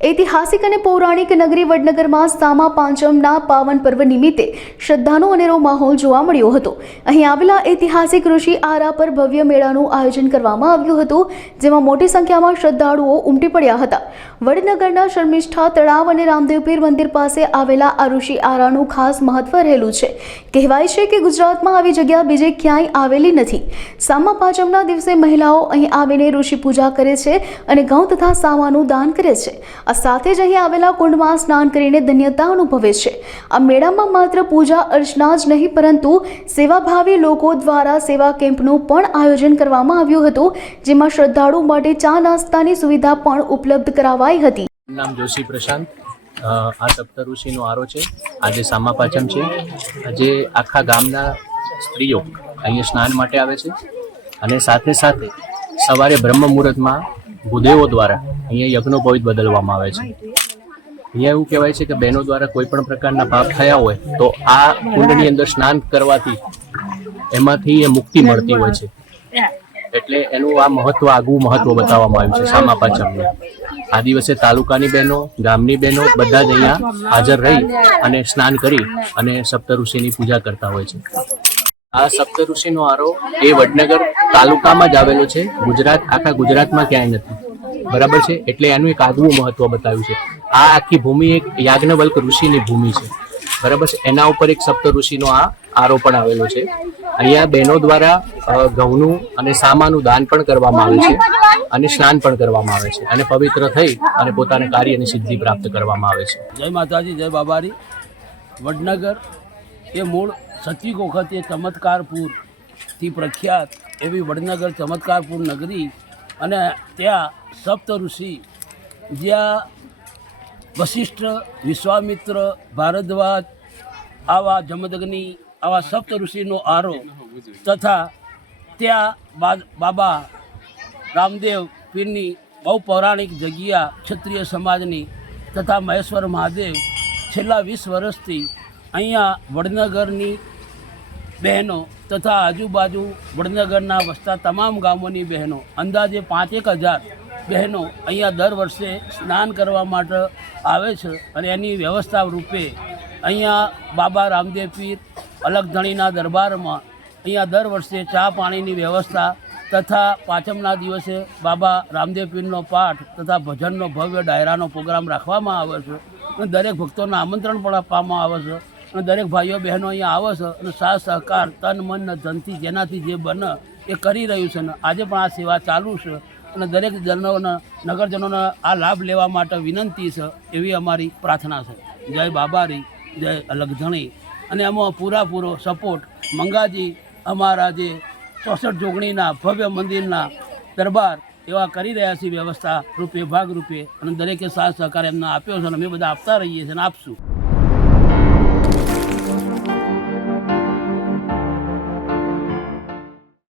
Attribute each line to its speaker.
Speaker 1: ઐતિહાસિક અને પૌરાણિક નગરી વડનગરમાં સામા પાંચમના પાવન પર્વ નિમિત્તે શ્રદ્ધાનો અનેરો માહોલ જોવા મળ્યો હતો. અહીં આવેલા ઐતિહાસિક ઋષિ આરા પર ભવ્ય મેળાનું આયોજન કરવામાં આવ્યું હતું, જેમાં મોટી સંખ્યામાં શ્રદ્ધાળુઓ ઉમટી પડ્યા હતા. વડનગરના શર્મિષ્ઠા તળાવ અને રામદેવ પીર મંદિર પાસે આવેલા આ ઋષિ આરાનું ખાસ મહત્વ રહેલું છે. કહેવાય છે કે ગુજરાતમાં આવી જગ્યા બીજે ક્યાંય આવેલી નથી. સામા પાંચમના દિવસે મહિલાઓ અહીં આવીને ઋષિ પૂજા કરે છે અને ઘઉં તથા સામાનું દાન કરે છે. આ સાથે જ અહીં આવેલા કુંડમાં સ્નાન કરીને ધન્યતા અનુભવે છે. આ મેળામાં માત્ર પૂજા અર્ચના જ નહીં, પરંતુ સેવાભાવી લોકો દ્વારા સેવા કેમ્પનું પણ આયોજન કરવામાં આવ્યું હતું, જેમાં શ્રદ્ધાળુ માટે ચા નાસ્તાની સુવિધા પણ ઉપલબ્ધ કરાવાઈ હતી.
Speaker 2: નામ જોશી પ્રશાંત. આ સપ્તઋષિનો આરો છે. આજે સામા પાંચમ છે. આજે આખા ગામના સ્ત્રીઓ અહીંયા સ્નાન માટે આવે છે. અને સાથે સાથે સવારે બ્રહ્મ મુહૂર્તમાં ભૂદેવો દ્વારા અહીંયા યજ્ઞોપવિત બદલવામાં આવે છે. અહીંયા એવું કહેવાય છે કે બહેનો દ્વારા કોઈ પણ પ્રકારના પાપ થયા હોય તો આ કુંડની અંદર સ્નાન કરવાથી એમાંથી એ મુક્તિ મળતી હોય છે. એટલે એનું આ મહત્વ, આગવું મહત્વ બતાવવામાં આવ્યું છે સામા પાંચમનું આ દિવસે તાલુકાની બહેનો, ગામની બહેનો બધા જ અહીંયા હાજર રહી અને સ્નાન કરી અને સપ્તઋષિની પૂજા કરતા હોય છે. આ સપ્તઋષિનો આરો એ વડનગર તાલુકામાં જ આવેલો છે. ગુજરાત, આખા ગુજરાતમાં ક્યાંય નથી. બરાબર છે? એટલે એનું એક આગવું મહત્વ બતાવ્યું છે. આ આખી ભૂમિ એક યાજ્ઞવલ્ક ઋષિની ભૂમિ છે. બરાબર છે? એના ઉપર એક સપ્ત ઋષિનો આ આરો પણ આવેલો છે. અહીંયા બહેનો દ્વારા ઘઉંનું અને સામાનું દાન પણ કરવામાં આવે છે અને સ્નાન પણ કરવામાં આવે છે અને પવિત્ર થઈ અને પોતાના કાર્યની સિદ્ધિ પ્રાપ્ત કરવામાં આવે છે.
Speaker 3: જય માતાજી, જય બાબારી. વડનગર એ મૂળ સતીક વખતે ચમત્કારપુરથી પ્રખ્યાત એવી વડનગર ચમત્કારપુર નગરી અને ત્યાં સપ્ત ઋષિ, જ્યાં વશિષ્ઠ વિશ્વામિત્ર ભારદ્વાજ, આવા જમદગ્નિ, આવા સપ્ત ઋષિનો આરો તથા ત્યાં બાબા રામદેવ પીરની બહુ પૌરાણિક જગ્યા ક્ષત્રિય સમાજની તથા મહેશ્વર મહાદેવ છેલ્લા વીસ વર્ષથી અહીંયા વડનગરની બહેનો તથા આજુબાજુ વડનગરના વસતા તમામ ગામોની બહેનો, અંદાજે પાંચેક હજાર બહેનો અહીંયા દર વર્ષે સ્નાન કરવા માટે આવે છે અને એની વ્યવસ્થા રૂપે અહીંયા બાબા રામદેવ પીર અલગધણીના દરબારમાં અહીંયા દર વર્ષે ચા પાણીની વ્યવસ્થા તથા પાંચમના દિવસે બાબા રામદેવ પીરનો પાઠ તથા ભજનનો ભવ્ય ડાયરાનો પ્રોગ્રામ રાખવામાં આવે છે અને દરેક ભક્તોને આમંત્રણ પણ આપવામાં આવે છે. અને દરેક ભાઈઓ બહેનો અહીંયા આવે છે અને સાથ, સહકાર, તન, મન ને ધનથી જેનાથી જે બને એ કરી રહ્યું છે ને આજે પણ આ સેવા ચાલુ છે અને દરેક જનોને, નગરજનોને આ લાભ લેવા માટે વિનંતી છે એવી અમારી પ્રાર્થના છે. જય બાબારી, જય અલગધણી અને એમાં પૂરાપૂરો સપોર્ટ મંગાજી અમારા જે ચોસઠ જોગણીના ભવ્ય મંદિરના દરબાર એવા કરી રહ્યા છે વ્યવસ્થા રૂપે ભાગ રૂપે અને દરેકે સાથ, સહકાર એમને આપ્યો છે અને અમે બધા આપતા રહીએ છીએ અને આપશું.